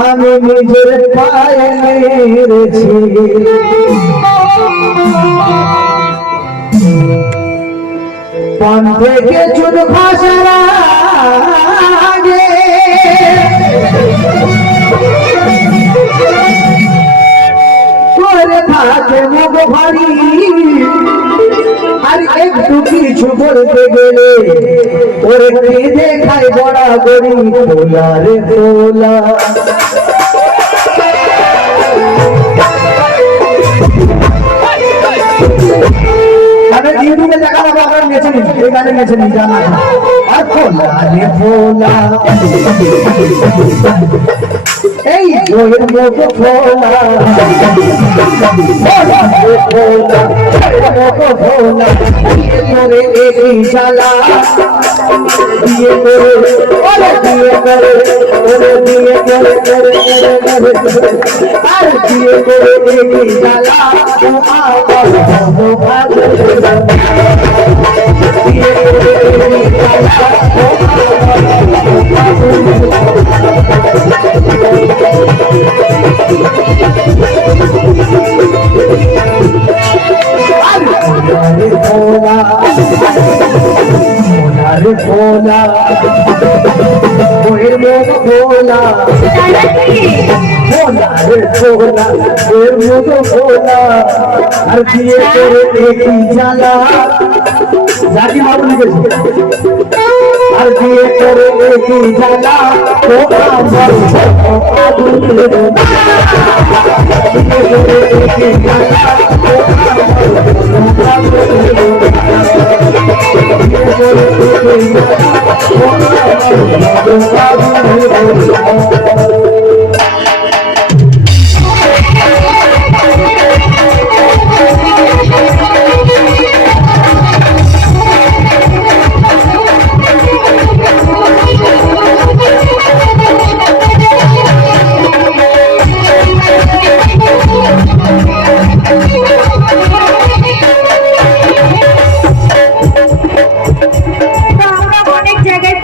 আমি নিজের পায়ে মেরেছি পান থেকে চুল ভাষার একটু কিছু বলতে গেলে, ওরে কি দেখায় বড়া গরি তোলা রে দেখা পাবো আপনার নেচে নিন, এই জানা এই জয়ের মুখ ফোলা মুখ ফোলা বিয়ে করে একই শালা বিয়ে করে ওরে বিয়ে করে ওরে বিয়ে করে করে করে করে আর বিয়ে করে একই শালা ও আমার ভালো ভালো ওর মুখ ভোলা ভোলা রে ভোলা ওর মুখ ভোলা আর তো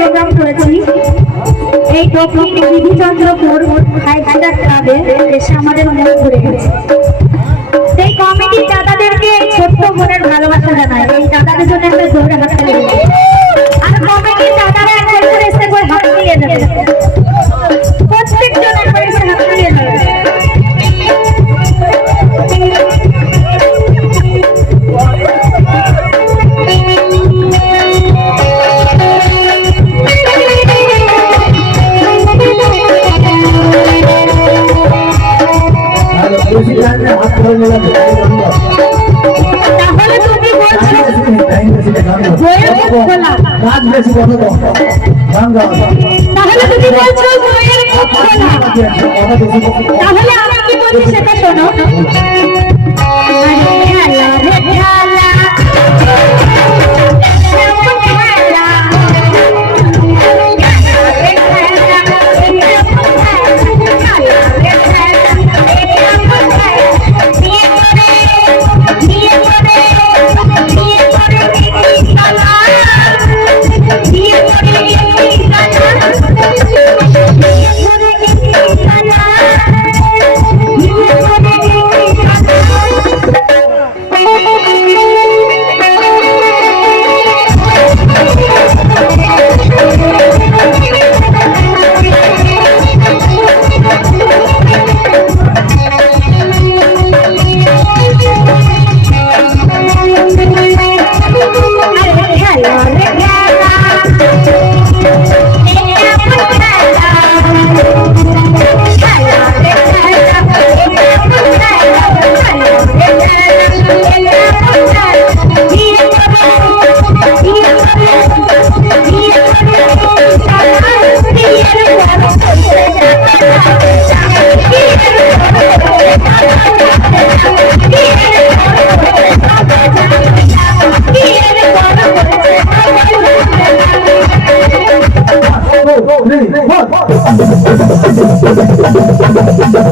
প্রোগ্রাম করেছি। এই দক্ষিণ বিধিচন্দ্রপুর হাইস্কুল ক্লাবে এসে আমাদের মনে ঘুরে গেছে। সেই কমিটির দাদাদেরকে ছোট্ট মনের ভালোবাসা জানায় এই দাদাদের জন্য একটা জোরে হাত তাহলে তুমি বলছো জয়ের মুখ খোলা তাহলে আমি কি বলছি সেটা শোনো।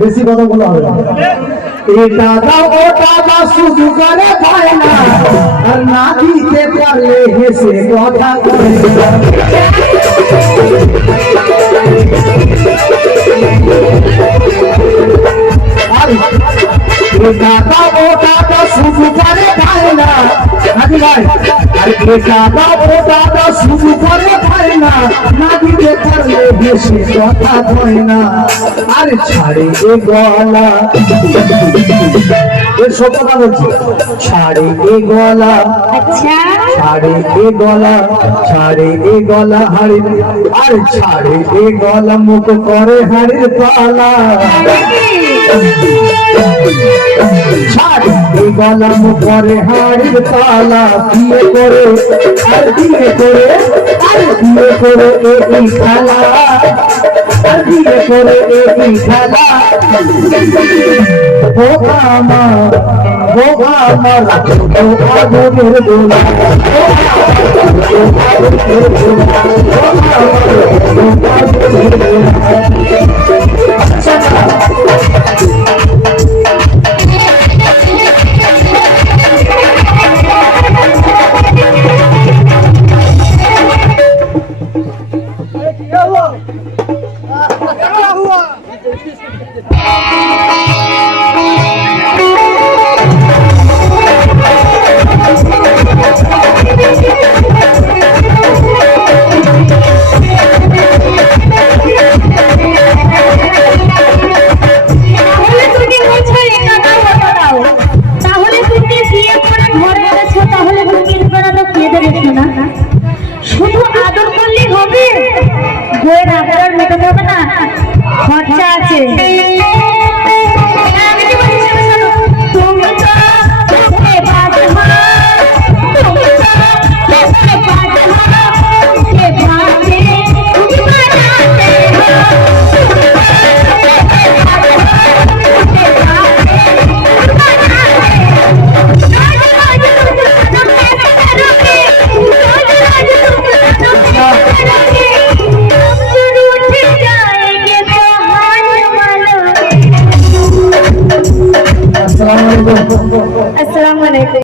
বেশি কথা বলা হবে না এটা দাও ওটা দাও শুধু করে পায় না, আর না দিতে পারলে হেসে কথা করে। এটা দাও ওটা দাও শুধু করে পায় না ভাই আর এটা দাও ওটা দাও শুধু করে পায় না। না দিতে পারলে বেশি কথা কয় না। আর ছাড়ে এ গলা। এ সত্যতা বলছি ছাড়ে এ গলা। ছাড়ে এ গলা ছাড়ে এ গলা হাড়ি। আর ছাড়ে এ গলা মুখ করে হাড়ির পালা। ছাড়ে এ গলা মুখ করে হাড়ির পালা। বিয়ে করে, আর বিয়ে করে, আর বিয়ে করে এই খেলা। আর বিয়ে করে এই খেলা। গোলা কেঁদে না? শুধু আদর করলেই হবে? বইয়ের আদর মেটাতে হবে না? খরচা আছে।